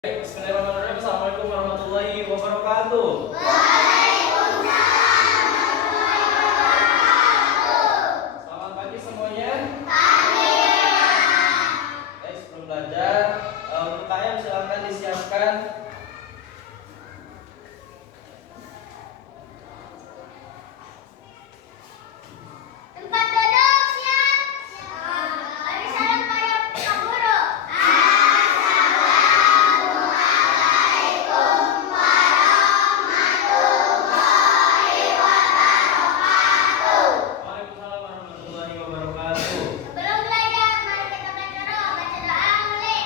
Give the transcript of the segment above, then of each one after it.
Bismillahirrahmanirrahim. Assalamualaikum warahmatullahi wabarakatuh. Selamat pagi semuanya. Sebelum belajar, untuk kalian silakan disiapkan tempat duduk. Siap. Beri salam pada Pak Guru. Waalaikumsalam warahmatullahi wabarakatuh. Sebelum belajar, mari kita baca doa. Baca doa mulai.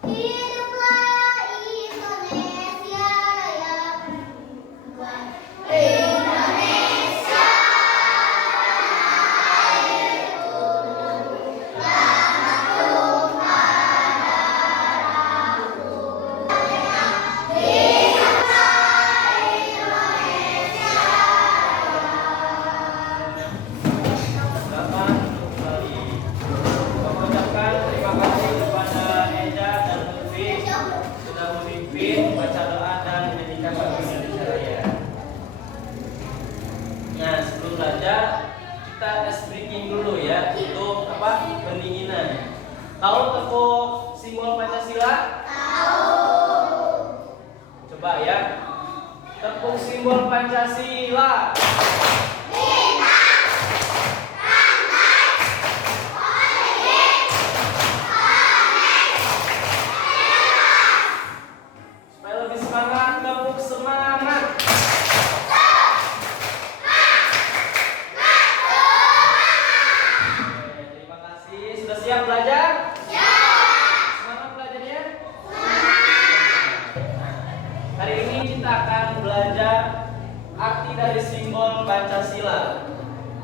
Hiduplah Indonesia Raya. Indonesia Silakan kembali mengucapkan terima kasih kepada Eja dan Lutfi sudah memimpin baca doa dan menyanyikan lagu Indonesia Raya. Nah, sebelum belajar kita tes breaking dulu ya, untuk pendinginan. Tahu tepuk simbol Pancasila? Coba ya. Tepuk simbol Pancasila. Supaya lebih semangat, tepuk semangat. Oke, terima kasih. Sudah siap belajar? Semangat belajarnya? Hari ini kita akan belajar arti dari simbol Pancasila.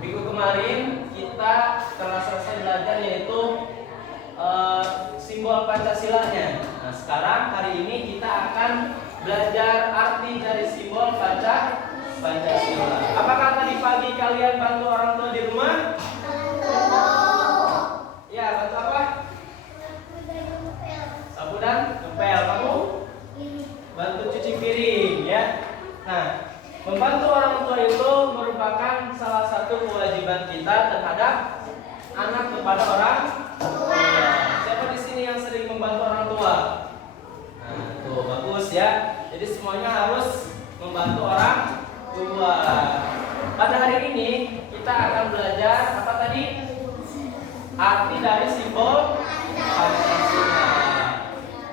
Minggu kemarin kita telah selesai belajar yaitu simbol Pancasilanya. Nah, sekarang hari ini kita akan belajar arti dari simbol Pancasila. Apakah tadi pagi kalian bantu orang tua di rumah? Ya, bantu apa? Sapu dan ngepel. Kamu bantu cuci piring ya. Nah, membantu orang tua itu merupakan salah satu kewajiban kita terhadap anak kepada orang tua. Siapa di sini yang sering membantu orang tua? Nah, tuh bagus ya. Jadi semuanya harus membantu orang tua. Pada hari ini kita akan belajar apa tadi? Arti dari simbol Pancasila.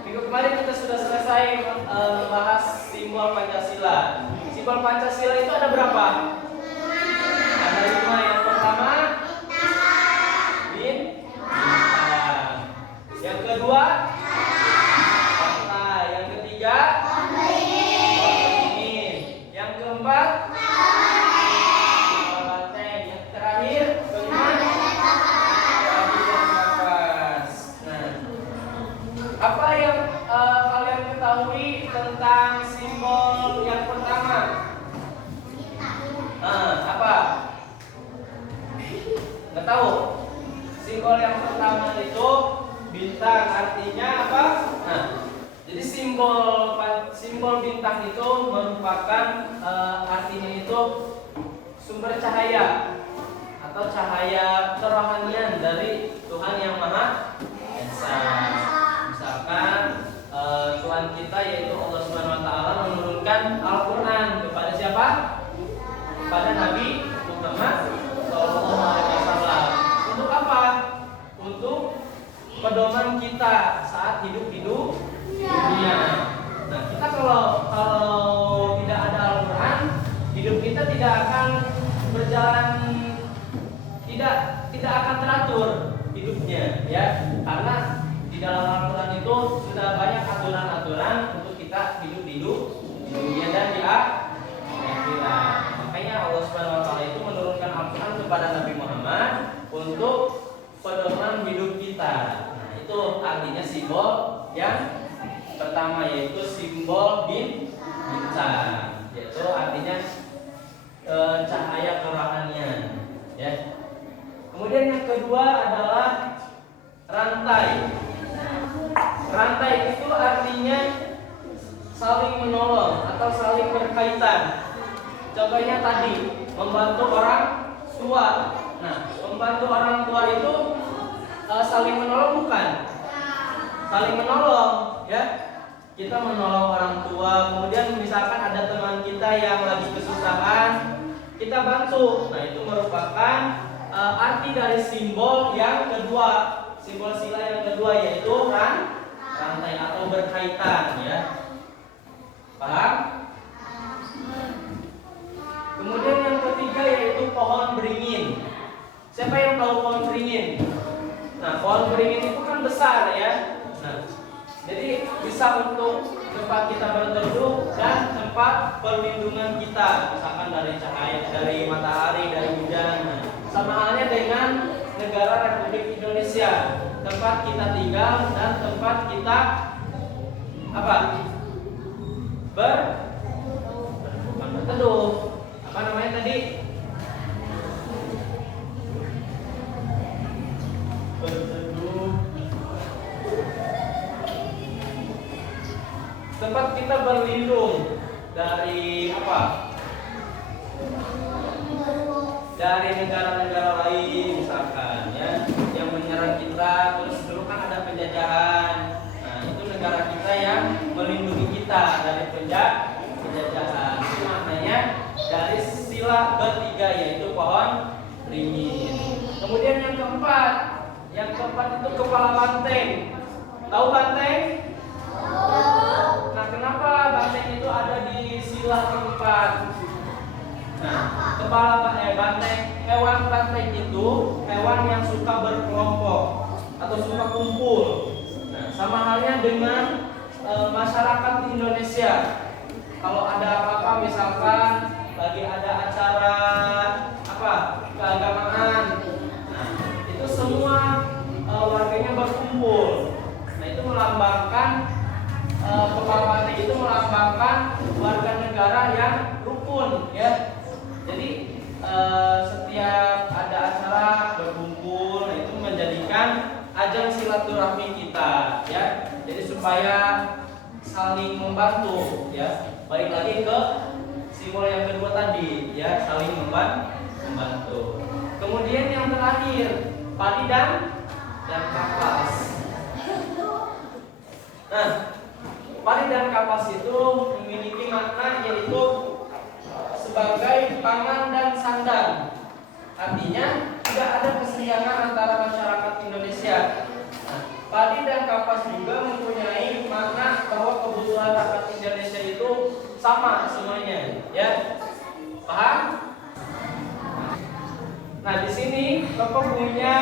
Minggu kemarin kita sudah selesai membahas simbol Pancasila. Simbol Pancasila itu ada berapa? Ada 5. Yang pertama bintang. Yang kedua partai. Yang ketiga beringin. Yang keempat banteng. Yang terakhir kelima nafas. Nah, apa yang kalian ketahui tentang simbol yang pertama? Apa? Nggak tahu. Simbol yang pertama itu bintang, artinya apa? Nah, jadi simbol bintang itu merupakan artinya itu sumber cahaya atau cahaya kerohanian dari Tuhan Yang Maha Esa. Misalkan Tuhan kita yaitu Allah Subhanahu Wa Taala menurunkan Al-Quran kepada siapa? Kepada Nabi Muhammad SAW. Untuk apa? Untuk pedoman kita saat hidup di dunia. Nah, kita kalau tidak akan teratur hidupnya, ya, karena di dalam Al-Quran itu sudah banyak aturan-aturan untuk kita hidup di dunia dan di akhirat. Makanya Allah Subhanahu Wa Taala itu menurunkan Al-Quran kepada Nabi Muhammad untuk pedoman hidup kita. Nah, itu artinya simbol yang pertama, yaitu simbol bintang, yaitu artinya cahaya kerohanian, ya. Kemudian yang kedua adalah rantai. Rantai itu artinya saling menolong atau saling berkaitan. Contohnya tadi membantu orang tua. Nah, membantu orang tua itu saling menolong bukan? Saling menolong, ya. Kita menolong orang tua. Kemudian misalkan ada teman kita yang lagi kesusahan, kita bantu. Nah, itu merupakan arti dari simbol yang kedua, simbol sila yang kedua, yaitu rantai atau berkaitan, ya. Paham? Kemudian yang ketiga yaitu pohon beringin. Siapa yang tahu pohon beringin? Nah, pohon beringin itu kan besar, ya. Nah, jadi bisa untuk tempat kita berteduh dan tempat perlindungan kita, misalkan dari cahaya, dari matahari, dari hujan. Nah, sama halnya dengan negara Republik Indonesia, tempat kita tinggal dan tempat kita apa? Bukan berteduh. Apa namanya tadi? Berteduh. Tempat kita berlindung dari apa? Dari negara-negara lain misalkan, ya, yang menyerang kita. Terus dulu kan ada penjajahan. Nah, itu negara kita yang melindungi kita dari penjajahan. Itu maknanya dari sila ketiga, yaitu pohon beringin. Kemudian yang keempat itu kepala banteng. Tahu banteng? Nah, kenapa banteng itu ada di sila keempat? Nah, banteng, hewan banteng itu hewan yang suka berkelompok atau suka kumpul. Nah, sama halnya dengan masyarakat di Indonesia. Kalau ada apa-apa, misalkan lagi ada acara apa keagamaan, nah, itu semua warganya berkumpul. Nah, itu melambangkan kepala banteng itu melambangkan warga negara yang rukun, ya. Jadi setiap ada acara berkumpul, nah, itu menjadikan ajang silaturahmi kita, ya. Jadi supaya saling membantu, ya. Balik lagi ke simbol yang kedua tadi, ya, saling membantu. Kemudian yang terakhir, padi dan kapas. Nah, padi dan kapas itu memiliki makna, yaitu sebagai pangan dan sandang. Artinya tidak ada kesenjangan antara masyarakat Indonesia. Nah, padi dan kapas juga mempunyai makna bahwa kebutuhan rakyat Indonesia itu sama semuanya, ya. Paham? Nah, di sini Bapak punya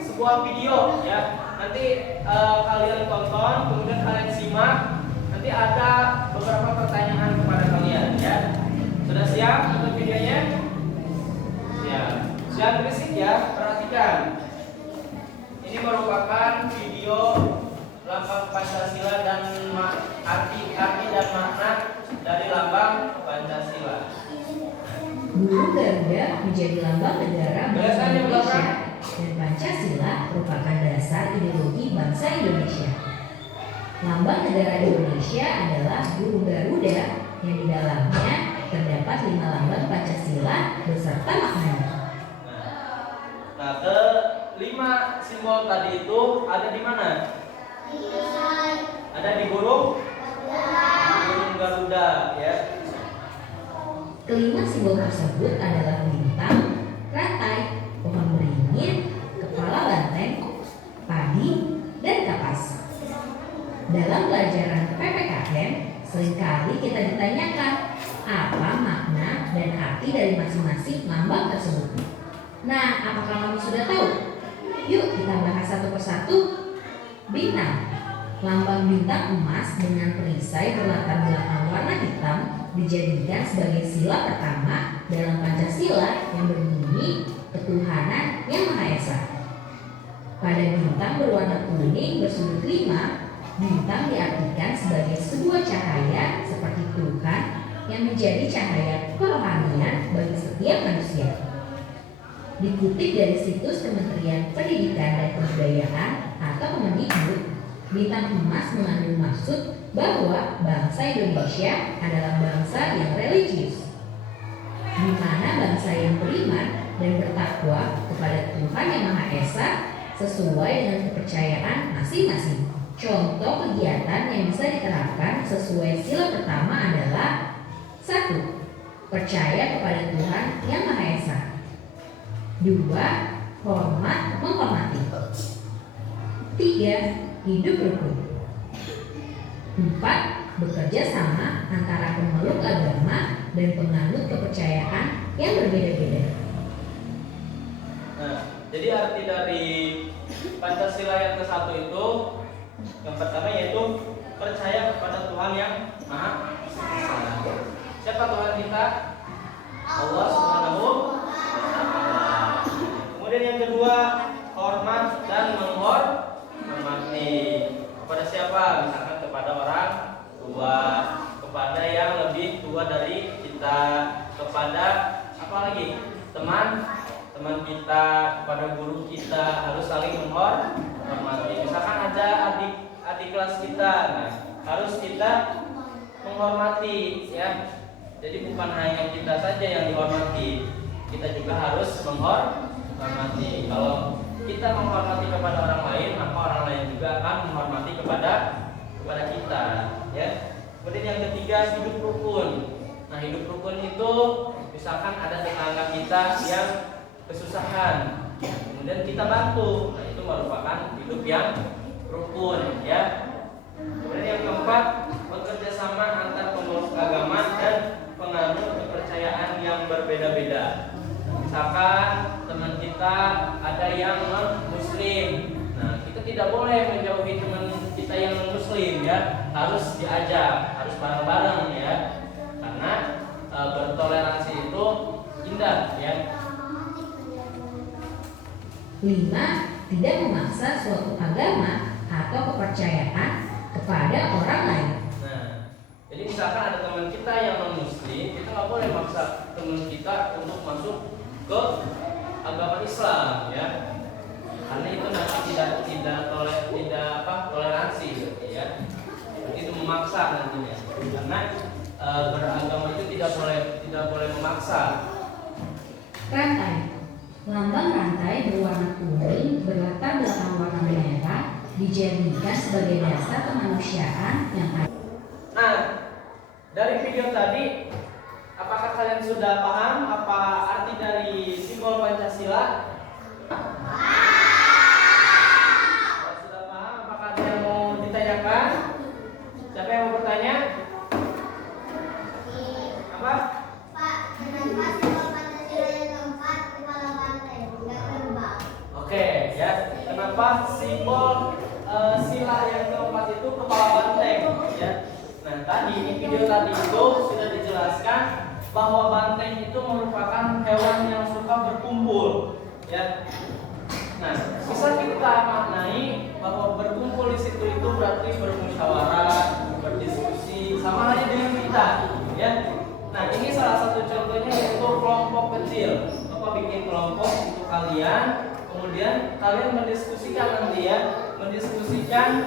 sebuah video, ya. Nanti kalian tonton, kemudian kalian simak. Nanti ada beberapa pertanyaan kepada kalian, ya. Sudah siap untuk videonya? Siap. Jangan berisik, ya. Perhatikan. Ini merupakan video lambang Pancasila dan arti dan makna dari lambang Pancasila. Burung Garuda menjadi lambang negara bangsa Indonesia dan Pancasila merupakan dasar ideologi bangsa Indonesia. Lambang negara Indonesia adalah burung Garuda yang di dalamnya terdapat 5 lambang Pancasila beserta maknanya. Nah, ke-5 simbol tadi itu ada di mana? Ada di burung Garuda, ya. Kelima simbol tersebut adalah bintang, rantai, pohon beringin, kepala banteng, padi, dan kapas. Dalam pelajaran PPKN, seringkali kita ditanyakan apa makna dan arti dari masing-masing lambang tersebut. Nah, apakah kamu sudah tahu Yuk kita bahas satu persatu. Bintang. Lambang bintang emas dengan perisai berlatar belakang warna hitam dijadikan sebagai sila pertama dalam Pancasila yang berbunyi ketuhanan yang Maha Esa. Pada bintang berwarna kuning bersudut 5, bintang diartikan sebagai sebuah cahaya seperti Tuhan yang menjadi cahaya kerohanian bagi setiap manusia. Dikutip dari situs Kementerian Pendidikan dan Kebudayaan atau Kemendikbud, bintang emas mengandung maksud bahwa bangsa Indonesia adalah bangsa yang religius, di mana bangsa yang beriman dan bertakwa kepada Tuhan yang Maha Esa sesuai dengan kepercayaan masing-masing. Contoh kegiatan yang bisa diterapkan sesuai sila pertama adalah 1. Percaya kepada Tuhan yang Maha Esa. 2. Hormat menghormati. 3. Hidup rukun. 4. Bekerja sama antara pemeluk agama dan penganut kepercayaan yang berbeda-beda. Nah, jadi arti dari Pancasila yang ke-1 itu yang pertama yaitu percaya kepada Tuhan yang Maha Esa. Siapa Tuhan kita? Allah Subhanahu wa Ta'ala. Kemudian yang kedua, hormat dan menghormati. Kepada siapa? Misalkan kepada orang tua, kepada yang lebih tua dari kita, kepada apa lagi? Teman kita, kepada guru kita, harus saling menghormati. Misalkan ada adik kelas kita, nah, harus kita menghormati, ya. Jadi bukan hanya kita saja yang dihormati, kita juga harus menghormati. Kalau kita menghormati kepada orang lain, maka orang lain juga akan menghormati kepada kita, ya. Kemudian yang ketiga, hidup rukun. Nah, hidup rukun itu misalkan ada tetangga kita yang kesusahan, kemudian kita bantu. Nah, itu merupakan hidup yang rukun, ya. Kemudian yang keempat, bekerja sama antar pemeluk agama dan penganut kepercayaan yang berbeda-beda. Misalkan teman kita ada yang non-muslim, nah kita tidak boleh menjauhi teman kita yang non-muslim, ya. Harus diajak, harus bareng-bareng, ya. Karena bertoleransi itu indah, ya. 5. Tidak memaksa suatu agama atau kepercayaan kepada orang lain. Nah, jadi misalkan ada teman kita yang non-muslim, kita nggak boleh maksa teman kita untuk masuk ke agama Islam, ya. Karena itu nanti tidak toleransi, ya. Itu memaksa nantinya. Karena beragama itu tidak boleh memaksa. Rantai. Lambang rantai berwarna kuning berlatar belakang warna merah dijadikan sebagai dasar kemanusiaan yang ada. Nah, dari video tadi, apakah kalian sudah paham apa arti dari simbol Pancasila? Kalau sudah paham, apakah ada yang mau ditanyakan? Siapa yang mau bertanya? Apa? Pak, kenapa simbol Pancasila yang keempat kepala banteng, nggak terbang? Oke, ya. Kenapa simbol sila yang keempat itu kepala banteng, ya? Nah, tadi di video tadi itu sudah dijelaskan bahwa banteng itu merupakan hewan yang suka berkumpul, ya. Nah, bisa kita maknai bahwa berkumpul di situ itu berarti bermusyawarah, berdiskusi, sama halnya dengan kita, ya. Nah, ini salah satu contohnya yaitu kelompok kecil. Bapak bikin kelompok untuk kalian, kemudian kalian mendiskusikan nanti, ya, mendiskusikan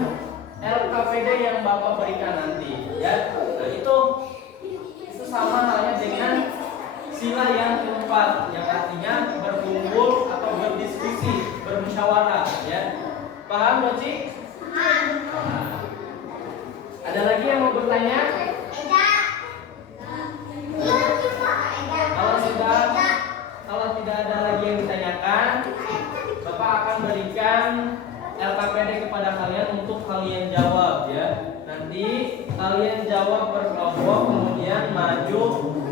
LKPD yang Bapak berikan nanti, ya. Nah, itu sama halnya dengan sila yang keempat, yang artinya berkumpul atau berdiskusi, bermusyawarah, ya. Paham, Doci? Paham. Ada lagi yang mau bertanya? Kalau tidak ada lagi yang ditanyakan, Bapak akan berikan LKPD kepada kalian untuk kalian jawab, ya. Nanti kalian jawab berkelompok, kemudian maju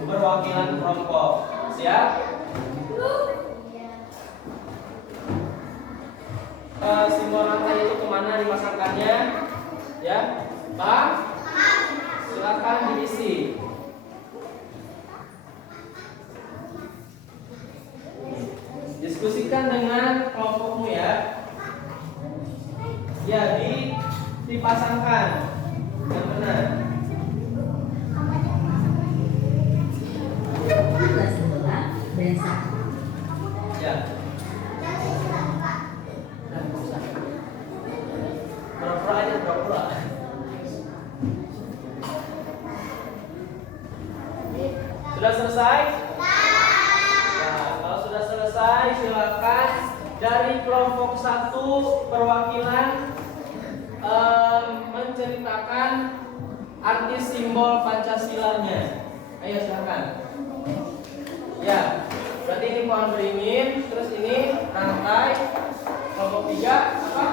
perwakilan kelompok. Siap? mana dipasangkannya? Ya, paham? Silakan diisi. Diskusikan dengan kelompokmu ya. Ya, dipasangkan yang benar. Jumlah sebelah dan satu. Ya. Pura-pura aja, pura-pura. Sudah selesai? Nah, kalau sudah selesai, silakan dari kelompok 1 perwakilan menceritakan arti simbol Pancasilanya. Ayo silakan. Ya, berarti ini pohon beringin, terus ini rantai. Kelompok 3 apa?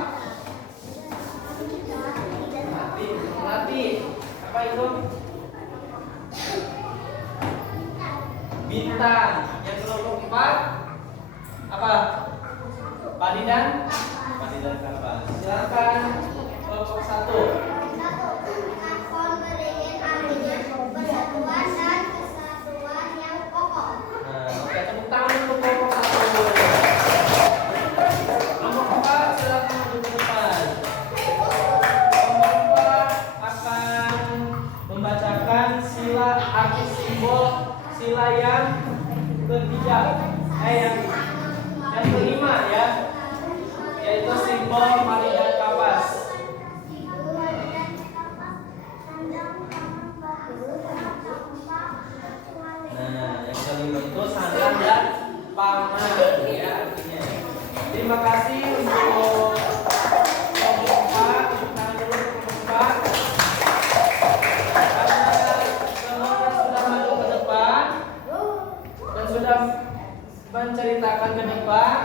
Melati. Apa itu? Bintang. Yang kelompok 4 apa? Padi dan kapas. Silakan kelompok 1. Pohon beringin artinya persatuan dan kesatuan yang kokoh. Nah, oke, tepuk tangan untuk kelompok 1. Kelompok 4 silakan maju ke depan. Kelompok 4 akan membacakan sila arti simbol sila yang ketiga. Yang kelima ya. Yaitu simbol padi dan kapas. Nah, yang kelima itu sandang dan paman ya artinya. Terima kasih untuk kelompok 4. Tepuk tangan dulu untuk kelompok 4. Karena semuanya sudah maju ke depan dan sudah menceritakan ke depan,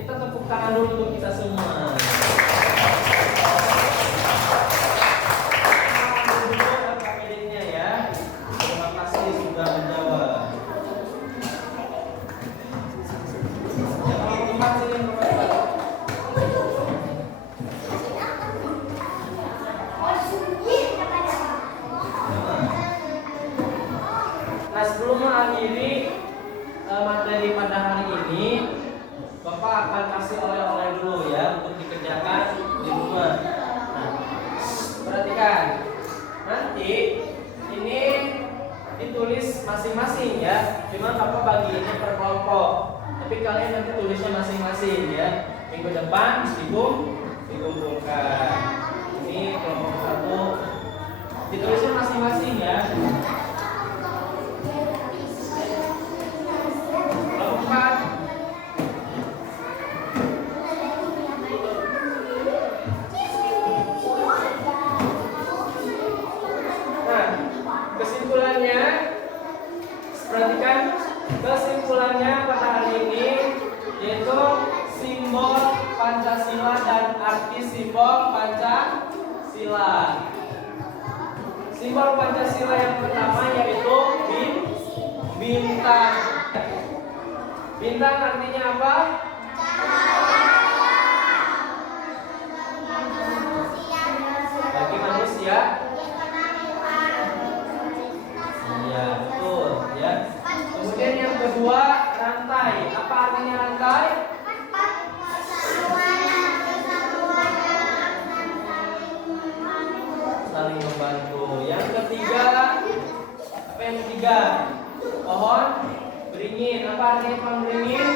kita tepuk tangan dulu untuk kita semua. Terima kasih sudah menjawab. Yang keempat sini Bapak. Nah, sebelum mengakhiri materi pada hari ini, Bapak akan kasih oleh-oleh dulu ya untuk dikerjakan di rumah. Nah, perhatikan. Nanti ini ditulis masing-masing ya. Cuma Bapak bagi ini per kelompok. Tapi kalian nanti tulisnya masing-masing ya. Minggu depan dikumpulkan. Ini kelompok 1. Ditulisnya masing-masing ya. Kelompok 4. Kesimpulannya pada hari ini yaitu simbol Pancasila dan arti simbol Pancasila. Simbol Pancasila yang pertama yaitu bintang. Bintang artinya apa? Bagi manusia. Iya, betul ya. Kemudian yang kedua, rantai. Apa artinya rantai? Saling membantu. Yang ketiga, apa yang ketiga? Pohon beringin. Apa artinya pohon beringin?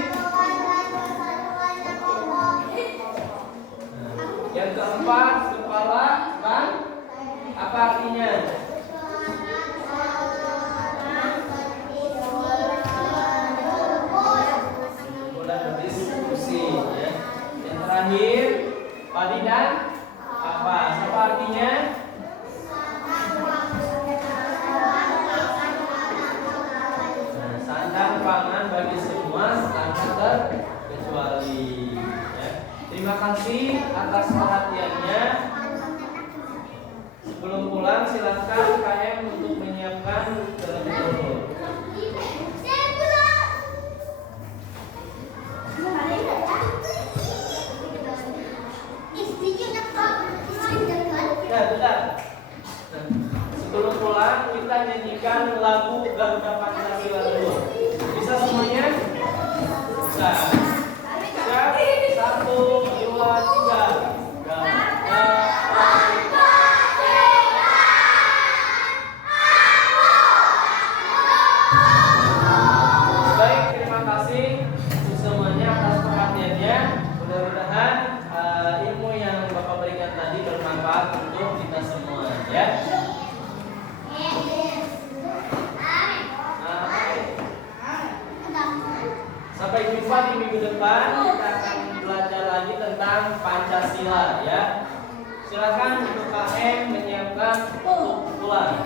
Yang keempat, kepala kan? Apa artinya? Ya. Yang terakhir, padi dan kapas. Apa artinya? Nah, sandang pangan bagi semua tanpa terkecuali. Ya. Terima kasih atas perhatiannya. Sebelum pulang, silakan KM untuk menyiapkan terlebih dahulu. Istrinya Pancasila ya. Silakan untuk KM menyiapkan untuk keluar.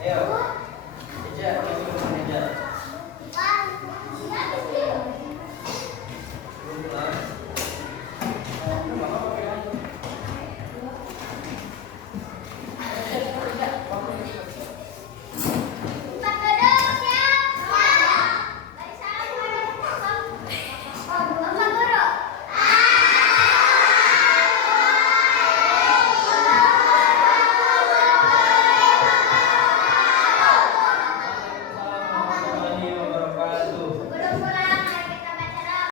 Ayo.